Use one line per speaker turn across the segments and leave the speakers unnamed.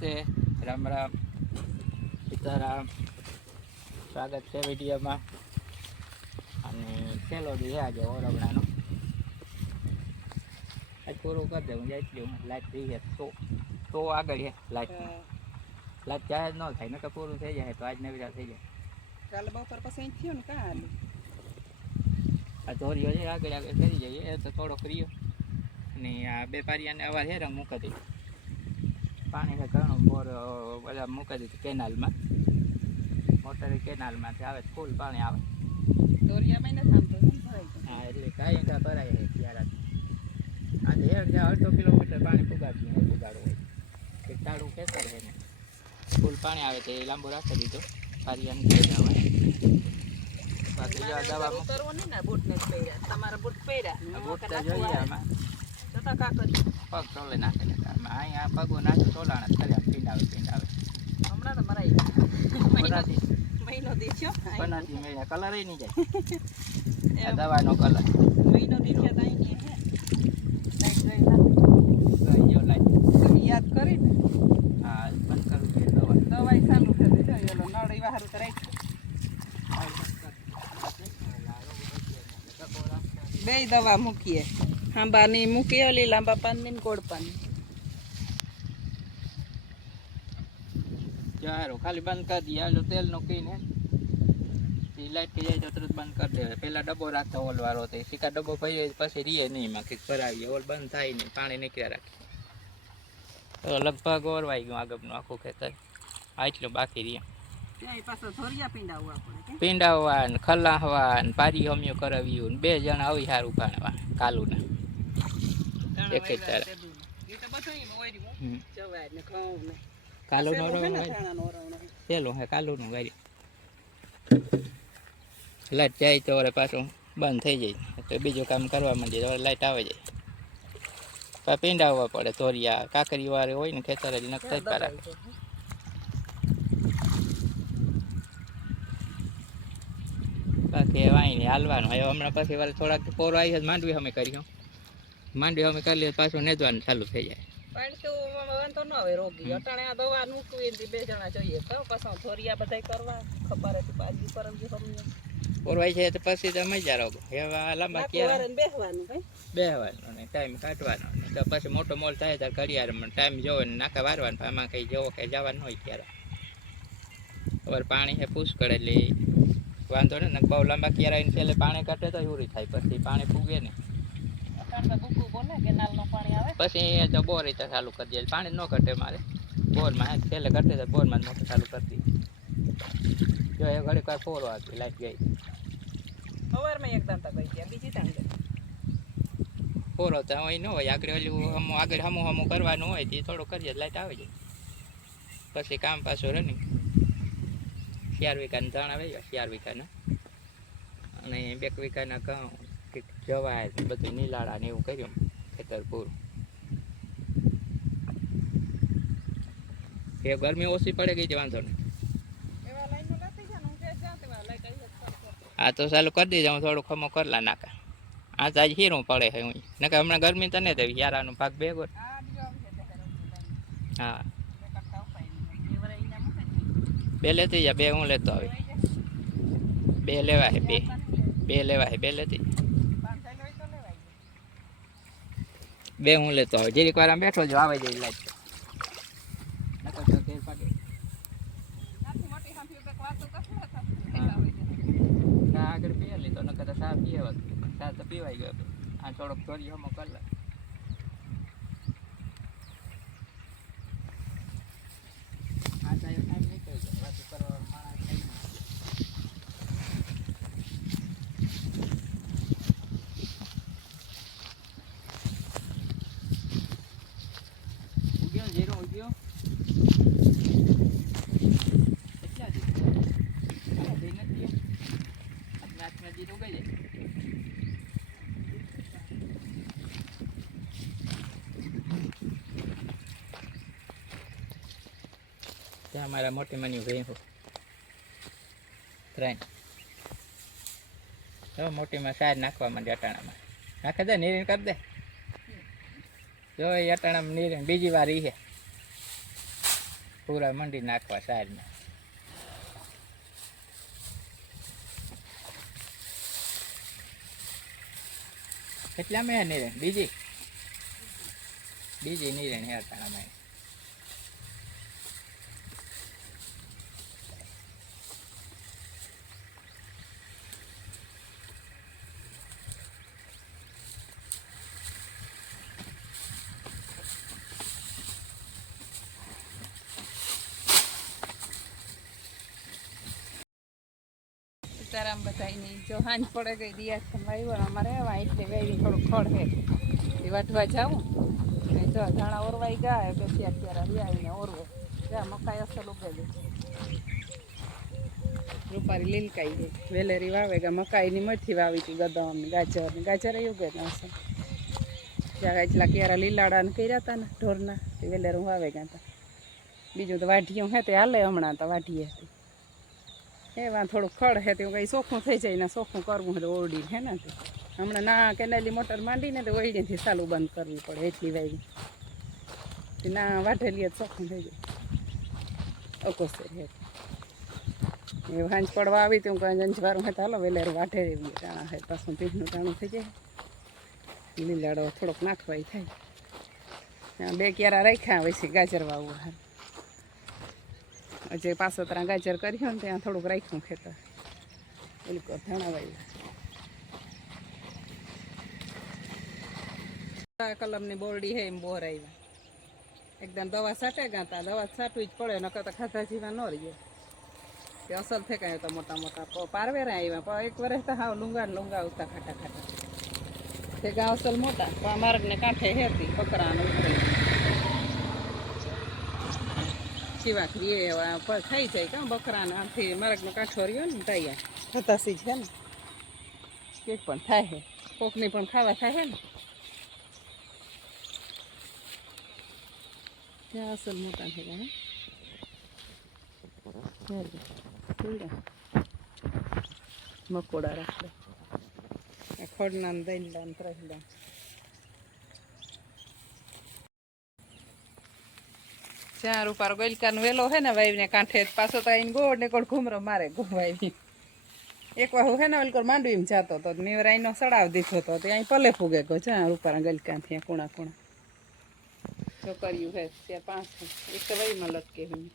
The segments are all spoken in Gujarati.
નમસ્તે. રામ રામ. સીતારામ. સ્વાગત છે વિડીયોમાં. અને છેલ્લો દી આજે ઓરવડાનો આજ પૂરું કરી દે હું જાય હું લાઈટ થઈ જાય તો તો આગળ છે લાઈટ લાઈટ ચાર્જ ન થાય નકર પૂરું થઈ જાય તો આજ નવી થઈ જાય.
કાલે બપોર પછી થયું ને કાલે?
આ ધોરીઓ છે આગળ આગળ કરી જઈએ. એ તો થોડો ફ્રીયો અને આ બે પારિયાને અવાર હેરંગ મૂકી દીધું પાણી છે ઘણું બોર બધા મૂકી દીધું કેનાલમાં મોટર કેનાલમાંથી આવે ફૂલ પાણી આવે.
નથી
હા એટલે કાંઈ ત્યાં ભરાય છે ત્યારે આજે એક અડધો કિલોમીટર પાણી પુગાડ્યું નહીં પુગાડવું હોય. કે તાળું ખેતર છે ને. ફૂલ પાણી આવે તો એ લાંબુ રાખી દીધો. ઘરે જવાય બાકી દવા
કરવો નહીં ને બૂટ ને જ પહેર્યા. તમારા બૂટ પહેર્યા?
બૂટ તો જોઈએ આમાં.
જતા કા કર્યું
પગ ટોલે નાખે અહીંયા પગો નાખે ટોલાણા જ કર્યા પીંડાવે પીંડાવે.
હમણાં તો મરાય. મહિનો
બનાતી.
મહિનો દી થયો.
બનાતી મેળા કલર નહીં જાય. દવાનો કલર.
મહિનો દી થયો તો અહીં હે. લાઈટ ગઈ
જો
તમે યાદ કરીને
હા બંધ કરવું છે દવા.
દવાઈ ચાલુ કરી દીધો એલો નળ એવા રાખ્યું બે દવા મૂકીએ. આંબાની મૂકીએ ઓલી લાંબા પાનની ને ગોળ પાનની.
ચારો ખાલી બંધ કરી દઈએ. આલો તેલ નો કહીને એ લાઈટ થઈ જાય તો તરત બંધ કરી દે પેલા ડબ્બો રાખતા ઓલ વાળો તો સીધા ડબ્બો ભરી પછી રીએ નહીં એમાં કંઈક ભરાવીએ. ઓલ બંધ થાય નહીં પાણી નીકળ્યા રાખીએ તો લગભગ ઓરવાઈ ગયું આગળનું આખું ખેતર. આટલું બાકી રહ્યા.
પીંડાવવા
ને ખલાવવા ને પારી હમિયું કરાવ્યું ને બે જણા આવી સારું પાણવા કાલુના. એક જ ચાલે.
એ તો બધું એમ હોય રહ્યું.
હમ.
જવાય ને ઘઉં ને
કાલુનો
સેલું છે ને
રવાનો
ધાણાનો ઓરવણો.
પેલું હે કાલુનું ગાડી લાઈટ જાય તો વળી પાછું બંધ થઈ જાય તો બીજું કામ કરવા માંડીએ તો લાઈટ આવે જાય પીંડાવવા પડે ધોરિયા કાકરી વાળે હોય ને ખેતર જ પારા
દબાઈ
બાકી એ વાંઈ નહીં હાલવાનું હવે હમણાં પછી વાળે થોડાક પોરો આવી છે માંડવી અમે કર્યું માંડવી અમે તો પાછું નેદવાનું ચાલુ થઈ જાય.
પણ તો વાંધો ન આવે રોગી. અટાણે આ દવા મૂકવી બે જણા જોઈએ. તો પાછા ધોરિયા બધા કરવા. ખબર હતી પાછી પરમજી સમજો
પોરવાય છે તો પછી તો મજા રહો હવે લાંબા ક્યારે
વારે ને બેસવાનું ભાઈ?
ને ટાઈમ કાઢવાનો ને તો પછી મોટો મોલ થાય ત્યારે ઘડિયાળમાં ટાઈમ જોવો ને નાકા વારવાનો આમાં કંઈ જવો કંઈ જવાનું હોય ત્યારે. ખબર પાણી છે પુષ્કળ એટલે વાંધો ને બહુ લાંબા ક્યારે છેલ્લે પાણી કાઢે તો યુરી થાય. પછી પાણી ફૂગે ને પછી એ તો બોર રીતે ચાલુ કરી દે પાણી ન ઘટે મારે. બોરમાં છેલ્લે ઘટે તો બોરમાં મોટર ચાલુ કરી દઈએ જો એ ઘડી વાર ફોરો વાગી લાઈટ ગઈ.
સવારમાં એક દાંતા ગઈ ગયા બીજી દાંતા.
ફોરો તો હોય ન હોય આગળ ઓલું હમું આગળ હમું હમું કરવાનું હોય તે થોડું કરીએ લાઈટ આવી જાય. પછી કામ પાછું રનિંગ ચાર વીઘાના ધાણા વાવ્યા ચાર વીઘાના. અને બે વીઘાના ઘઉં. કંઈક જવાય બધું નીલાડા ને એવું કર્યું ખેતર પૂરું. એ ગરમી ઓછી પડે ગઈ છે વાંધો નહીં.
હું
આ તો ચાલુ કરી દીધા હું થોડું ખમો કરલા નાખા. આ તો આજ હીરું પડે છે હું નકે હમણાં ગરમી તને દેવી યારાનું ભાગ ભેગો હા
બે
લેતી જા બે હું લેતો આવી. બે લેવા છે બે બે. લેવા છે બે લેતી જા.
પાંચ થેલો હોય તો લેવાય
બે હું લેતો આવી. જીરીક વાર આમ બેઠો જો આવે જાય લાઈટ આગળ પીએ લીધો નકર ચા પીએ વખત તો પીવાઈ ગયો. આ થોડોક ચોરી હમો કર લે આ ચાયો ટાઈમ નીકળી જાય વાતો કરવા માણસ થઈ જાય. ઉગ્યો ને જીરો ઉગ્યો કેટલા જીરો આમાં ભઈ નથી ગયો. ત્યાં મારા મોટી માની ભાઈ હો. ત્રણ. જો મોટીમાં સાર નાખવા માંડે અટાણામાં. નાખે દે નીરીને કરી દે. જો એ અટાણામાં નીરીને બીજી વાર ઈ છે પૂરા મંડી નાખવા સાઈડમાં. કેટલા મેં નિરણ બીજી? બીજી નિરણ હતા તાણામાં
સીતારામ બધાયની. જો હાંજ પડે ગઈ દિયા સંભાળ્યો અમારે એવા એટલે વેવી થોડું ખડ હે એ વાટવા જાઉં. ને જો ધાણા ઓરવાઈ ગયા પછી અત્યારે હરિયાળીને ઓરવે. જ્યાં મકાઈ અસલ ઉગેલી રૂપારી લીલકાઈ ગઈ. વેલેરી વાવે ગયા મકાઈની મઠી વાવી હતી ગદમ ગાજર ને. ગાજર ઉગે ને અસલ જ્યાં એટલા કેરા લીલાડા ને કર્યા હતા ને, ઢોરના. વેલેરું વાવે ગયા હતા બીજું તો વાઢીયું હે તે હાલે હમણાં તો વાઢીએ હતી. એવા થોડુંક ખડ હે તો કંઈ ચોખ્ખું થઈ જાય ને ચોખ્ખું કરવું હોય તો ઓરડી હે ને હમણાં ના કેનાલી મોટર માંડીને તો ઓરડીથી ચાલુ બંધ કરવી પડે એટલી તે ના વાઢેલી ચોખ્ખું થઈ જાય. અકોસર હે. એ વાંજ પડવા આવી તો હું અંજવારું હે તો હાલો વેલેર વાઢે ટાણા હે પાછું પીઠનું ટાણું થઈ જાય. લીલાડો થોડોક નાખવાય થાય. બે ક્યારા રાખ્યા હોય છે ગાજર વાવવું હાલ હજી પાસોતરા ગાજર કર્યો ને ત્યાં થોડુંક રાખ્યું ખેતર. કર ધણાવાયું કલમની બોરડી હે એમ બોર આવ્યા એકદમ દવા સાટે ગાતા દવા છાંટવી જ પડે, નકર તો ખાધા જીવા ન રહીએ. તે અસલ ફેંકાય તો મોટા મોટા પારવેરા આવ્યા પણ એક વર્ષ તો હાવ લુંગા લુંગા ઉતા ખાટા ખાટા. તે ગાં અસલ મોટા માર્ગને કાંઠે હેતી પકડાને ઉતરી શિવાખરી પર થઈ જાય કાં બકરાના આમથી માર્ગનો કાંઠો રહ્યો ને તૈયાર. થતાસી છે ને? કેક પણ થાય છે કોકની પણ ખાવા થાય છે ને? ત્યાં અસલ મોટા છે કાં મકોડા રાખડે ખોડના ખડના ને દઈલા ને ત્રહીલા ચાર રૂપાર ગોલકાનો વેલો હે ને વાવીને કાંઠે પાછો તો આઈને ગોળ ને ગોળ ઘૂમરો મારે ગોવાવી એક વાર હે ને ઓલકોર માંડવીમાં જતો તો મેં રાઈનો સડાવ દીધો તો ત્યાં પલે ફૂગે ગયો. જ્યાં ઉપર ગલકાન ત્યાં કુણા કુણા. છોકરીયું હે ત્યાં પાંચ. એક તો વહીમાં લટકે હું.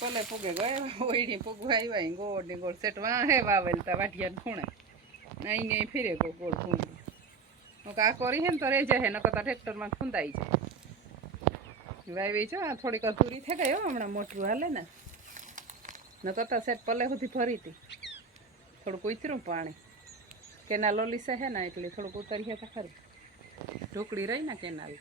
પલે ફૂગે ગયો. ઓઈડી ફૂગવા આવ્યા ગોળ ને ગોળ સેટ વાં હે વાવેલ તા વાટિયા ખૂણે અહીં ને ફીરે ગોળ હું આ કરી હે ને તો રહી જાય નકર તો ટ્રેક્ટરમાં ખૂંદાઈ જાય. વાવી છો આ થોડીક અધૂરી થઈ ગઈ હમણાં મોટું હાલે ને. નકર તો સેટ પલે સુધી ભરી હતી. થોડુંક ઉતર્યું પાણી. કેનાલ ઓલી છે ને, એટલે થોડુંક ઉતરીએ તો ખરું. ઢોકળી રહી ને કેનાલ.